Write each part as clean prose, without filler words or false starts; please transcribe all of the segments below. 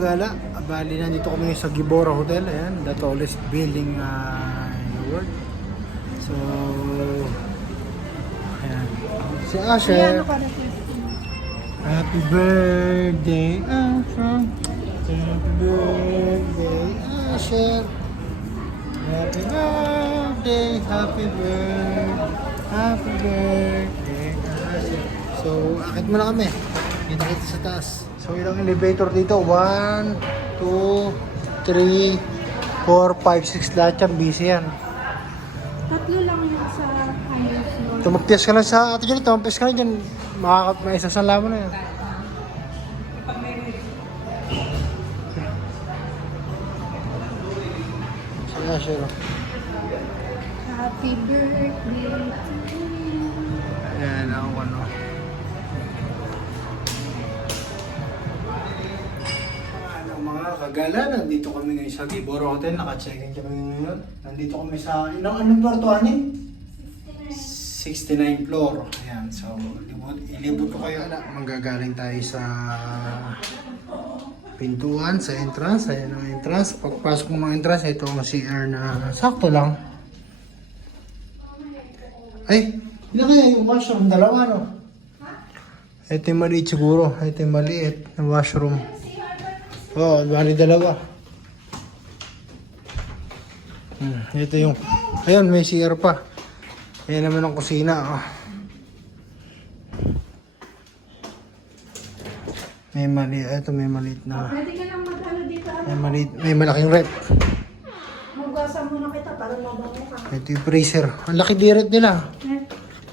kagala, bali nandito kami sa Gibora Hotel, ayan, the tallest building in the world. So, ayan, si Asher. Happy birthday, Asher. Happy birthday, Asher. Happy birthday, happy birthday, Asher. So, akit muna kami. Kita sa taas. So, ilang elevator dito? 1, 2, 3, 4, 5, 6. Lahat yan, busy yan. Tatlo lang yun sa highest floor. Tumagtias ka lang sa ate dyan. Tumagtias ka lang dyan. May isasala mo na yan. Sige, sure. Happy birthday to you. Ayan, ako ano. Mga kagala, nandito kami ngayon sa Gibora Hotel. Naka-check-in kami ngayon. Nandito kami sa, anong floor to, Anin? 69 floor. Ayan, so, ilibot ko kayo. Manggagaling tayo sa pintuan, sa entrance. Ayan ang entrance. Pagpasok mo ng entrance, ito ang CR na sakto lang. Ay, hindi kaya yung washroom, dalawa, no? Ito yung maliit siguro. Ito yung maliit na washroom. Oo, bali dalawa. Ito yung, ayun, may CR pa. Ayan naman ang kusina. Oh. May maliit, ito may maliit na. Pwede ka lang mag-ano dito. May malaking rep. Hugasan muna kita para mabango ka. Ito yung freezer. Ang laki direct nila.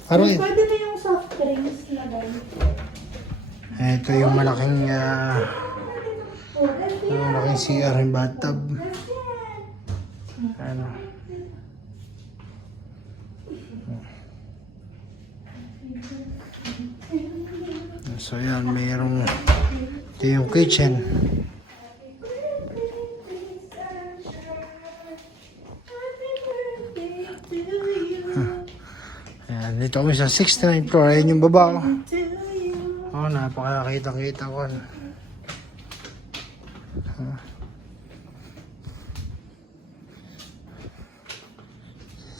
Parang ito. Pwede na yung soft drinks na dahil. Ito yung malaking CR yung bathtub. Ano. So yan, mayroong ito yung kitchen. Ayan, dito kami sa 69th floor. Ayan yung baba. Oh, napakakita-kita ko.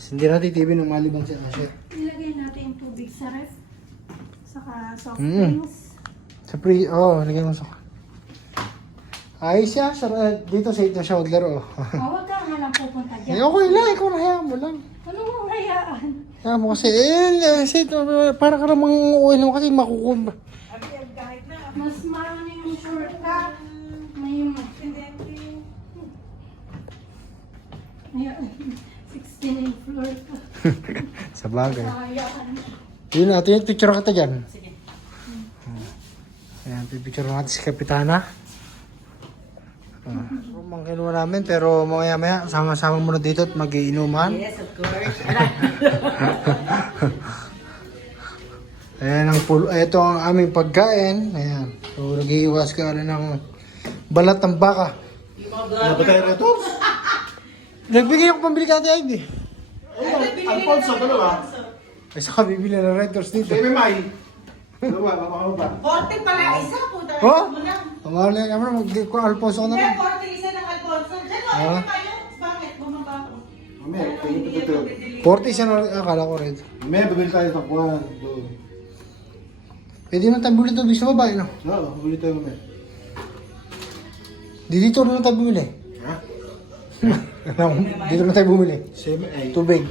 Hindi natin TV ng malibang si Asher. Ilagay natin yung tubig sa ref. Saka soft drinks. Sa lagay mo sa... Ayos siya. Dito safe na siya maglaro. Huwag ka nga lang pupunta dyan. Eh, okay lang. Ikaw na hayaan mo lang. Ano mong hayaan? Hayaan mo kasi, safe, para ka namang uuwi naman kasi makukumba. Mas marami yung shortcut. May 69 floor ka. Sa bagay. Hayaan. Yun na, picture kita dyan. Sige. Ayan, pipicture natin si Kapitana. Mangkinuha namin pero mamaya sama-sama muna dito at mag-iinuman. Yes, of course. Ayan ang ito ang aming pagkain. Ayan. So nag-iiwas ka ng balat ng baka. Napatay rin ito? Nagbigay ako pambili ka Ate Ivy. Alfonso, dalawa. Ay saka bibili ng Red Doors dito. Baby Mile. Dalawa, ba? 40 pala isa po. Oh? Mo lang. Kamahal na naman, mag-ko Alfonso ko na Hindi, lang. 40 isa ng Alfonso. Diyan o, Ah. kayo. Bakit? Bumaba ako. Mamaya, tingin ito. 40 siya na akala ko rin. Mamaya, bibili tayo ng kuwan. Doon. Pwede na tayo bumili ito sa babae, no? Oo, bibili tayo mamaya. Dito na tayo bumili. Ha? Dito na tayo bumili. Semi, ay. Tubig.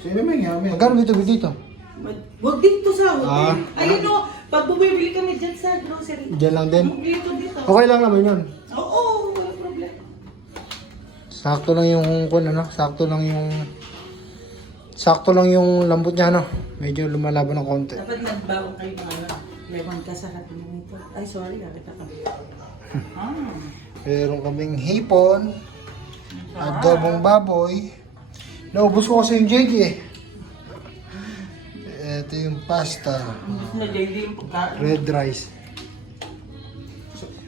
Semi, mamaya. Magkano dito dito? Huwag dito sa Ah. hotel. Ayun o, pag bumibili kami dyan sa grocery. Diyan lang din. Dito. Okay lang naman yun. Oo, wala problema. Sakto lang yung sakto lang yung lambot niya, no? Medyo lumalaban ng konti. Dapat nagbaon kayo ng ano. Lemon ka sa lahat ng ito. Ay, sorry, nakita kami. Meron kaming hipon, adobong baboy. Naubos ko kasi yung JD eh. Ito yung pasta, Gusto na JD yung pagkain. red rice.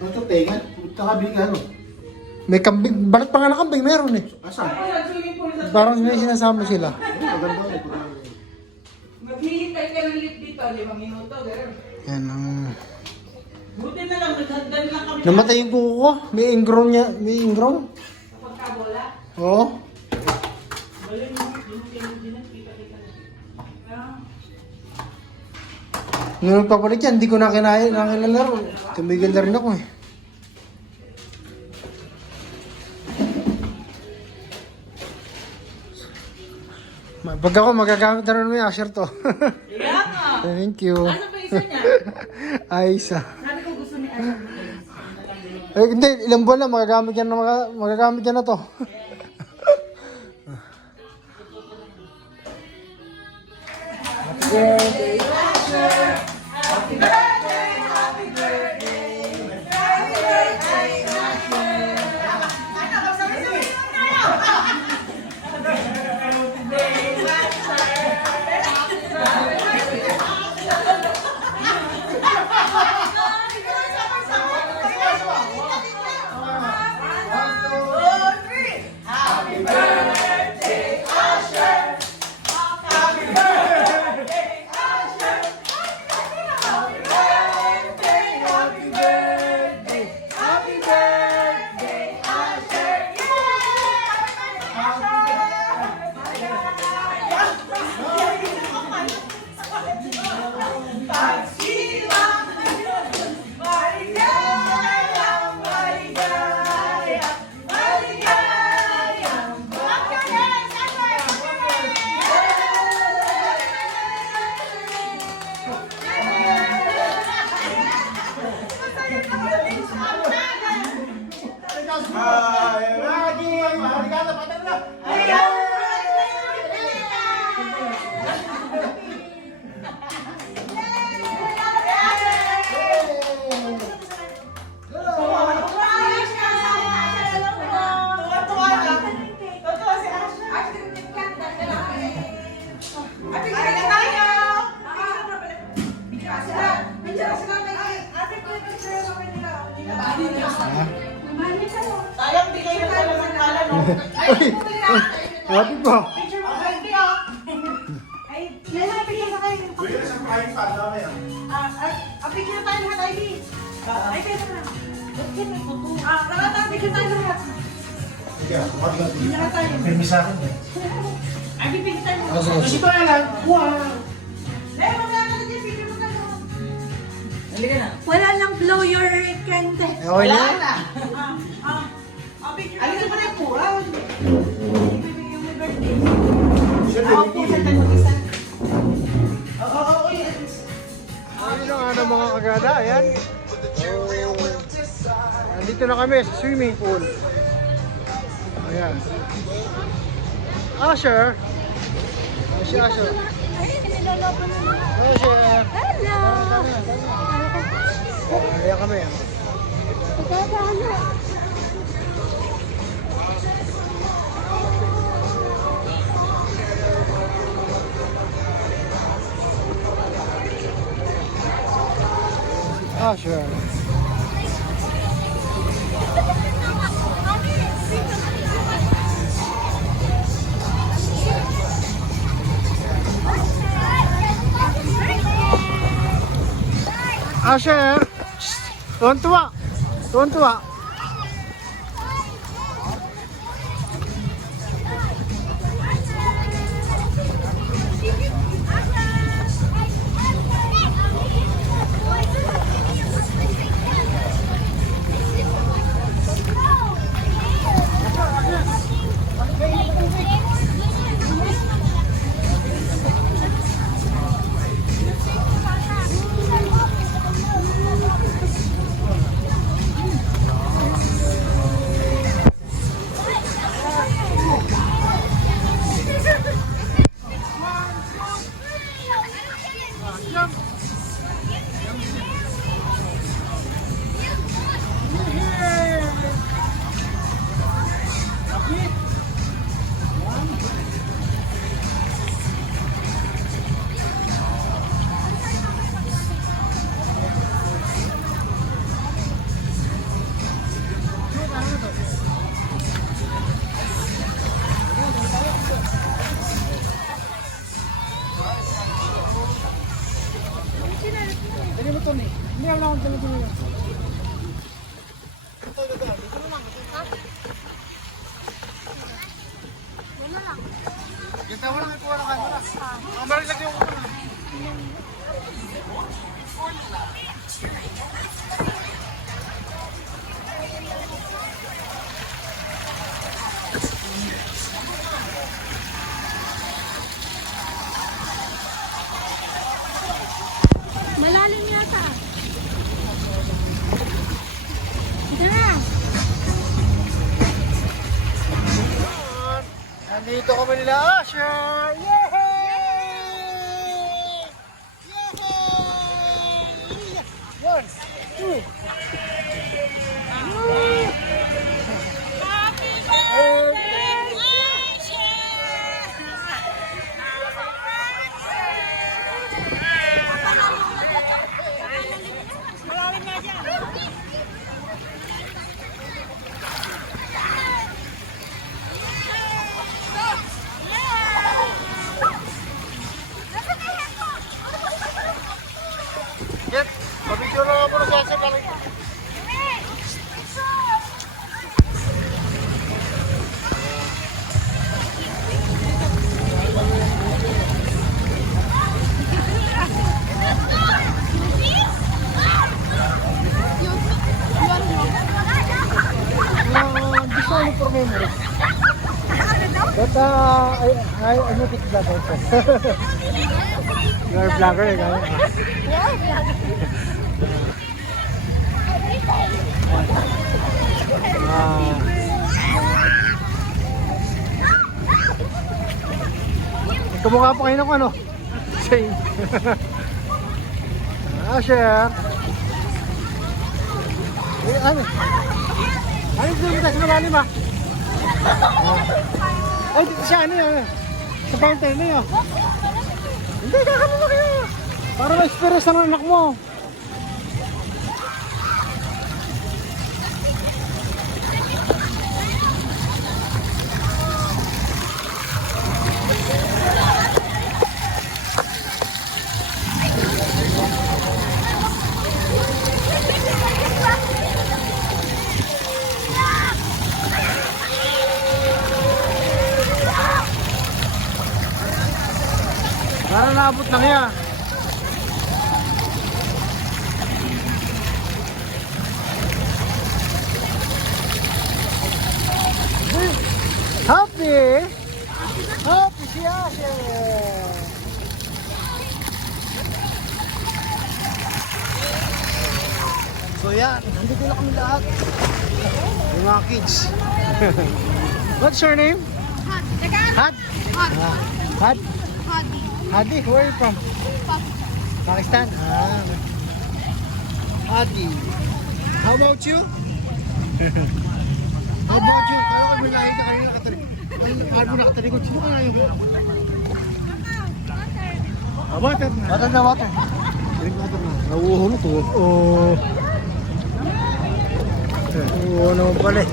Ito, tenga. Kakabili ka, ano? May kambing, balat pa nga na kambing, meron eh. Asan? Parang may sinasama sila. Maganda ito. Maghihintay ka ng lift dito, 5 minuto. Yan ang... Buti na lang, naghagdan lang kami Namatay yung kuko ko. May ingrown niya. May ingrown. Oo. Nung nagpapalit yan, hindi ko na kinalaro. Tumigil na rin ako eh. Pag ako magagamit na rin mo yung Asher to. Kaya nga. Thank you. Ano ba isa niya? Ay, isa. Sabi ko gusto ni Asher. Eh, hindi, ilang buwan lang, magagamit yan na to. Sayang, bigay na tayo ng kalan. Uy! Happy pa! Ay, lalapit ka sa kayo. Picture tayo lahat, Ivy. Ay, pwede na. Tara, picture tayo lahat. Lahat tayo. May sa akin eh. Ivy, picture tayo. Kasi pa lang. Wow! Mamaya ka na dyan, picture mo tayo. Halika na. Wala lang blow your candle. Okay Wala na? na. Picture Alin mo na yung kural. yung may birthday. Ako po sa mag-isa. Oo, yes. Ayun ang ano mga kagada, ayan. Nandito na kami sa swimming pool. Ayan. Asher. Si Asher. Ay, nilolobo mo na. Asher. Hello! Ayan kami. Pagkakaano? Asher. Asher. Tuwan-tuwa. Tuwan-tuwa. Nandito kami nila Asher! Yehey! Yehey! 1, 2. Jet, pabidyo lang ako na sa Asher lang. This only for memory. But I know it's vlog also. You're a vlogger, eh, kaya. Kamukha pa kayo ng ano? Same. Asher. Ano? Ano yung pinagpunta sa malalim ah? Ay, dito siya ano yun? Sa fountain na yun. Hindi, kakano na kayo. Para ma-experience ng anak mo. Para naabot lang yan. Happy! Happy siya siya! So yan, nandito na kami lahat. Yung mga kids. What's your name? Had? Had? Hadi, where are you from? Pakistan. Hadi. How about you? How about you? Kaya ko bilahin ka kanina nakatalikod. Ano mo nakatalikod? Sino kaya yung... Water na. Water na, water. Drink water na. Nauuho mo to. Oo. Oo naman pala eh.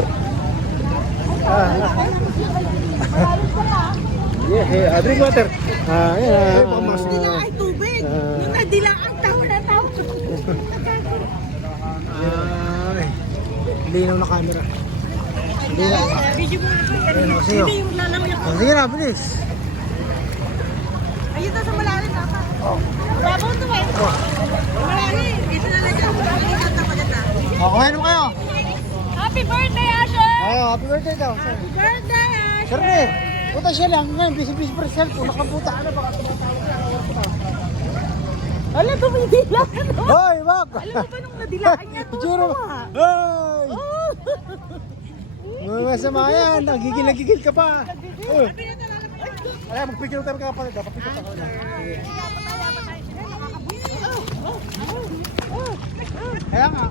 Yeah, drink water. Dila ay tubig. Yung nadila ang tao na tao. Linaw na camera. Linaw. Video mo na. Kasi Hindi yung lalawin ako. sige na, bilis. Ayun na sa malalim dapat. Babaw to eh. Malalim. Dito na lang siya. Malalim at maganda. Kumain mo kayo. Happy birthday, Asher! Happy birthday daw. Happy birthday, Asher! Sir eh. Puta siya lang ngayon. Busy for cellphone. Nakabuta ka na. Baka tumatawag ka. Alam, tumidila. Hoy, wag! Alam mo ba nung nadilaan niya to? Picture mo. Hoy! Masama yan. Nagigil ka pa. Alam, magpicture tayo kapatid. Kapapicture tayo. Kaya nga.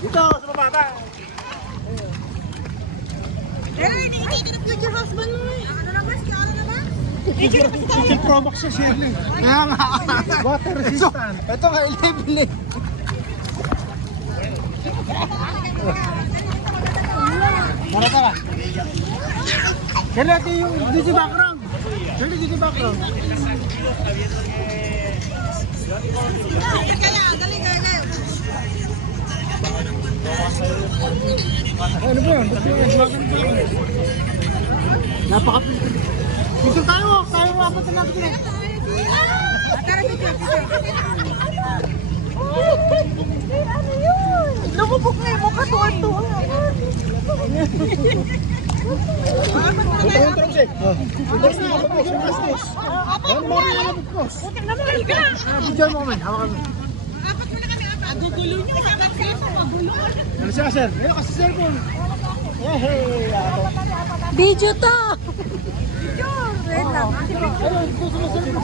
Dito, sa babata. Iniinit yung husband mo eh. Ano na ba? Ano na ba? Chicken Pro Max sa Shirley. Kaya nga. Water resistant. Ito nga, 11 eh. Tara. Shirley, ito yung DJ background. Shirley, DJ background. Galing. Ano ba yun? Picture tayo! Tayo apat na natin eh! Tara, picture. Ano yun? Lumubog na yung mukha tuwan-tuwa. Puting na mahal ka! Picture mo kami, hawakan mo. Apat muna kami, apat. Ang gugulo nyo. Ano siya, sir? Ayun kasi cellphone. Hey, Video to! Wait lang.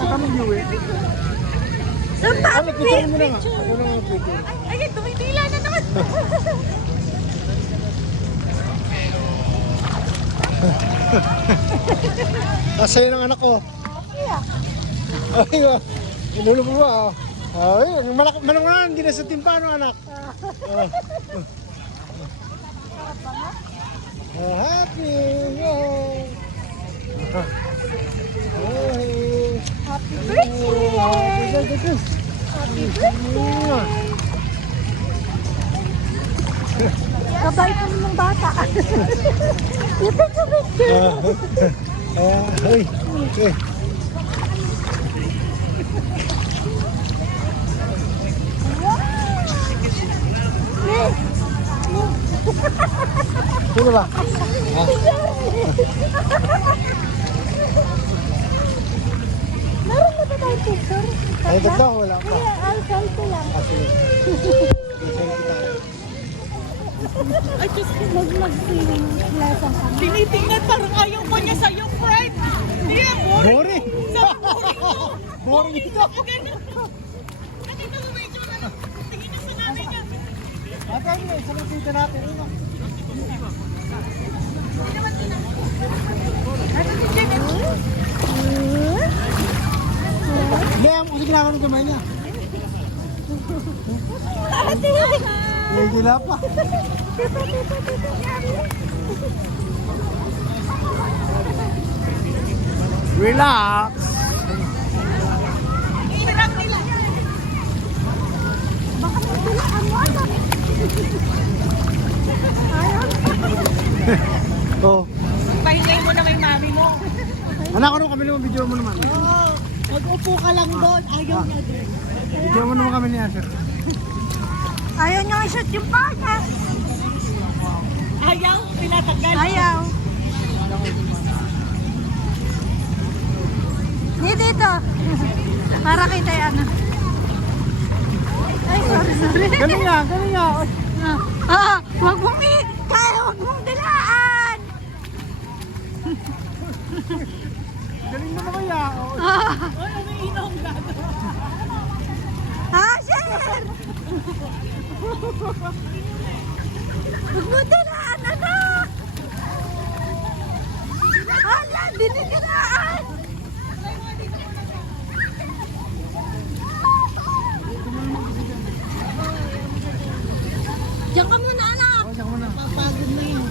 kami new eh. Saan ba? Ano, picture mo na nga. Ako na nga picture. Ay, tumitila na naman. Kasaya ng anak ko. Ay, inulo mo ba? Ay, manangan, hindi na sa timpano anak. Happy! Happy birthday! Happy birthday! Kabait naman ng bata. Ito sa picture. Ay, okay. Sino ba? Meron na ba tayong picture? Ay, ito wala pa. Kaya, selfie lang. Sige. Selfie tayo. Ay, just mag-swimming lesson kami. Tinitingnan parang ayaw pa niya sa'yo, Fred. Hindi, Boring! boring mo. Boring ito! Nakita mo ba yung tsura? Tingin niya sa nanay niya. Ate, ano eh, sa nakita natin. Ano? Hindi, kasi kailangan ng kamay niya. May gila pa. Relax! Inirap nila. Baka magtulaan mo ano? Ayaw. Oh. Pahingay mo na kay mami mo. Anak, ano kami naman? Video mo naman. Mag-upo ka lang doon. Ayaw niya din. Video mo naman kami ni Asher. Ayaw niya i-shoot yung pata. Ayaw, tinatanggal. Ayaw. Dito. Para kita yan. Ay, sorry. Galing nga, galing nga. Wag mong wag mong dilaan. Galing naman kaya. Ay, umiinom na. Sir! Wag mo dilaan, anak! Hala, dinidilaan! Diyan ka muna, anak! Diyan ka muna. Papagod na yun.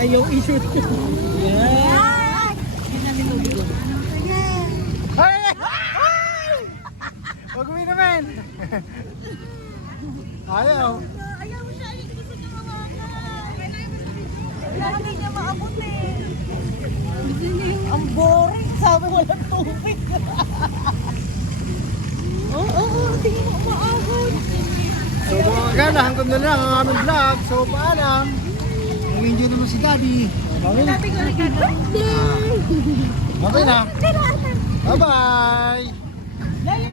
Ayaw i-shoot. Ay! Sige. Ay! Ay! Huwag mo naman. Ayaw. Ayaw siya, gusto niya mawakan. Hindi niya maabot eh. Ang boring. Sabi walang tubig. Oo, tingin mo umaahon. So mga kagana, hanggang na lang ang aming vlog. So paalam. Nag-enjoy naman si Daddy. Okay na. Birthday! Okay na. Dilaan. Bye-bye.